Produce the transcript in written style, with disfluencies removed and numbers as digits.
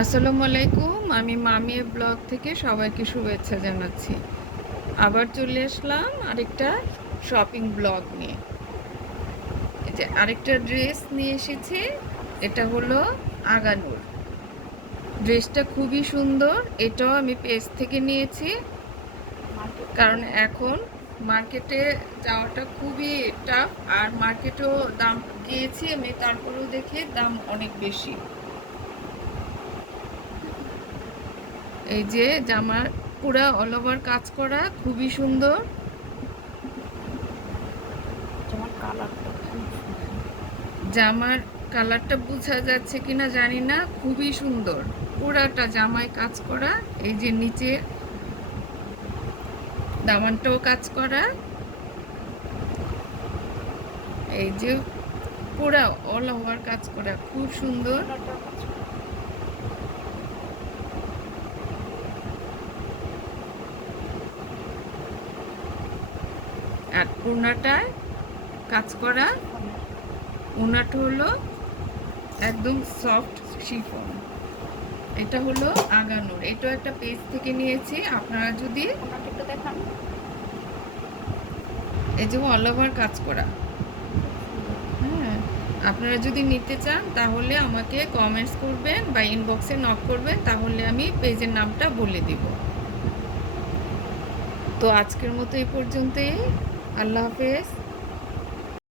আসসালামু আলাইকুম। আমি মামিয়া ব্লগ থেকে সবাইকে শুভেচ্ছা জানাচ্ছি। আবার চলে আসলাম আরেকটা শপিং ব্লগ নিয়ে। এই যে আরেকটা ড্রেস নিয়ে এসেছি, এটা হলো আগানুর। ড্রেসটা খুবই সুন্দর, এটাও আমি পেজ থেকে নিয়েছি। কারণ এখন মার্কেটে যাওয়াটা খুবই টাফ, আর মার্কেটেও দাম গিয়েছি আমি, তারপরেও দেখি দাম অনেক বেশি। এই যে জামার পুরা অল ওভার কাজ করা, খুবই সুন্দর। জামার কালারটা বোঝা যাচ্ছে কিনা জানি না, খুবই সুন্দর। পুরাটা জামায় কাজ করা, এই যে নিচে দামানটাও কাজ করা, এই যে পুরা অল ওভার কাজ করা, খুব সুন্দর। আর ওড়নাটায় কাজ করা, ওড়নাটা হলো একদম সফট শিফন। এটা হলো আগানুর, এটাও একটা পেজ থেকে নিয়েছি। আপনারা যদি দেখান, এই যে অল ওভার কাজ করা, হ্যাঁ, আপনারা যদি নিতে চান তাহলে আমাকে কমেন্টস করবেন বা ইনবক্সে নক করবেন, তাহলে আমি পেজের নামটা বলে দিব। তো আজকের মতো এই পর্যন্তই। আল্লাহ হাফেজ।